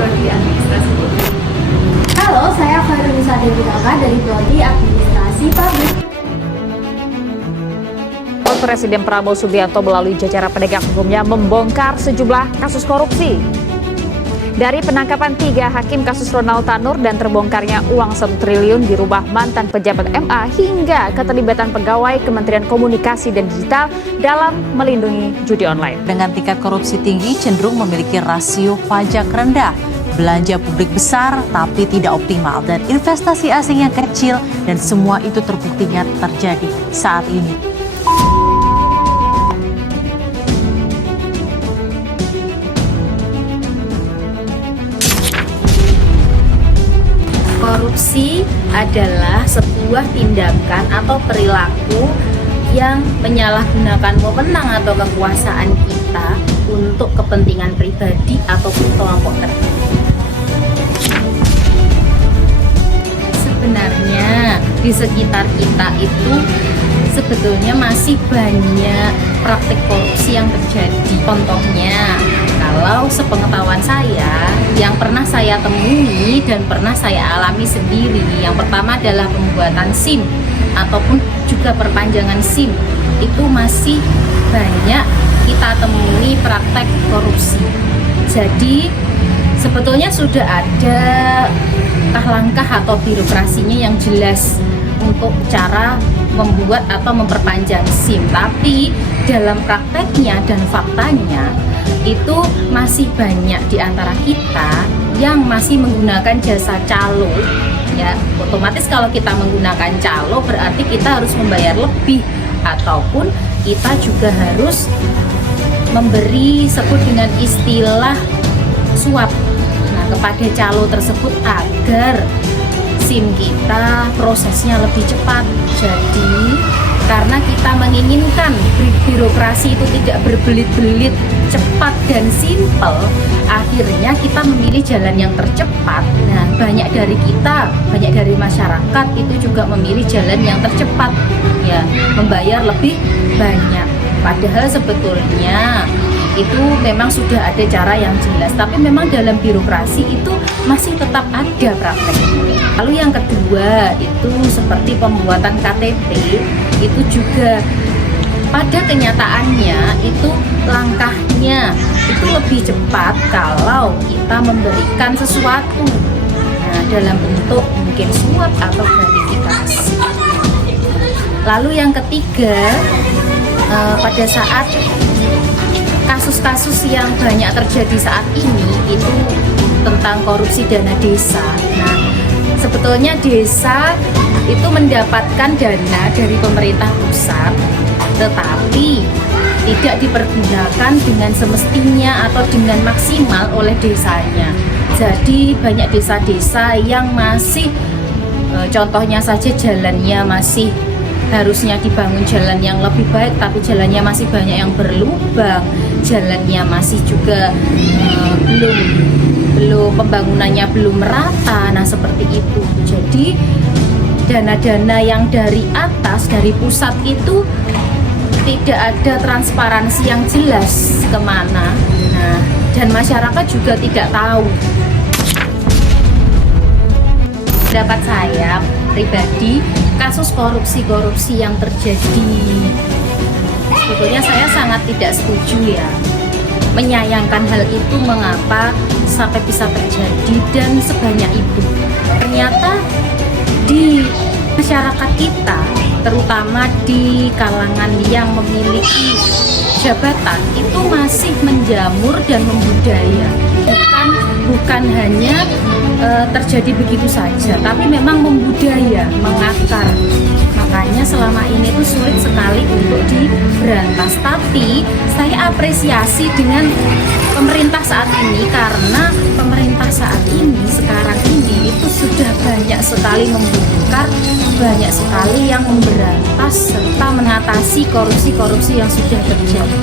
Prodi Administrasi Publik. Halo, saya Khairunisa Dewi Kakak dari Prodi Administrasi Publik. Presiden Prabowo Subianto melalui jajaran penegak hukumnya membongkar sejumlah kasus korupsi. Dari penangkapan 3 hakim kasus Ronald Tanur dan terbongkarnya uang 1 triliun di rumah mantan pejabat MA hingga keterlibatan pegawai Kementerian Komunikasi dan Digital dalam melindungi judi online. Dengan tingkat korupsi tinggi cenderung memiliki rasio pajak rendah, belanja publik besar tapi tidak optimal, dan investasi asing yang kecil, dan semua itu terbuktinya terjadi saat ini. Korupsi adalah sebuah tindakan atau perilaku yang menyalahgunakan wewenang atau kekuasaan kita untuk kepentingan pribadi ataupun kelompok tertentu. Sebenarnya di sekitar kita itu sebetulnya masih banyak praktik korupsi yang terjadi. Contohnya, kalau sepengetahuan saya, yang pernah saya temui dan pernah saya alami sendiri, yang pertama adalah pembuatan SIM ataupun juga perpanjangan SIM. Itu masih banyak kita temui praktek korupsi. Jadi sebetulnya sudah ada langkah atau birokrasinya yang jelas untuk cara membuat atau memperpanjang SIM, tapi dalam prakteknya dan faktanya itu masih banyak di antara kita yang masih menggunakan jasa calo. Ya, otomatis kalau kita menggunakan calo berarti kita harus membayar lebih, ataupun kita juga harus memberi sebut dengan istilah suap kepada calo tersebut agar SIM kita prosesnya lebih cepat. Jadi karena kita menginginkan birokrasi itu tidak berbelit-belit, cepat dan simpel, akhirnya kita memilih jalan yang tercepat. Nah, banyak dari kita, banyak dari masyarakat itu juga memilih jalan yang tercepat, ya, membayar lebih banyak. Padahal sebetulnya itu memang sudah ada cara yang jelas, tapi memang dalam birokrasi itu masih tetap ada prakteknya. Lalu yang kedua itu seperti pembuatan KTP, itu juga pada kenyataannya itu langkahnya itu lebih cepat kalau kita memberikan sesuatu, nah, dalam bentuk mungkin suap atau gratifikasi. Lalu yang ketiga, pada saat kasus-kasus yang banyak terjadi saat ini itu tentang korupsi dana desa. Nah, sebetulnya desa itu mendapatkan dana dari pemerintah pusat, tetapi tidak dipergunakan dengan semestinya atau dengan maksimal oleh desanya. Jadi banyak desa-desa yang masih, contohnya saja jalannya masih harusnya dibangun jalan yang lebih baik, tapi jalannya masih banyak yang berlubang, jalannya masih juga belum pembangunannya belum merata. Nah, seperti itu. Jadi dana-dana yang dari atas, dari pusat itu tidak ada transparansi yang jelas kemana. Nah, dan masyarakat juga tidak tahu. Pendapat saya pribadi, kasus korupsi yang terjadi, sebetulnya saya sangat tidak setuju, ya. Menyayangkan hal itu, mengapa sampai bisa terjadi dan sebanyak itu. Ternyata di masyarakat kita, terutama di kalangan yang memiliki jabatan, itu masih menjamur dan membudaya. Bukan hanya terjadi begitu saja, tapi memang membudaya, mengakar. Makanya selama ini itu sulit sekali untuk diberantas. Tapi saya apresiasi dengan pemerintah saat ini, karena pemerintah saat ini, sekarang ini itu sudah banyak sekali membongkar, banyak sekali yang memberantas serta mengatasi korupsi-korupsi yang sudah terjadi.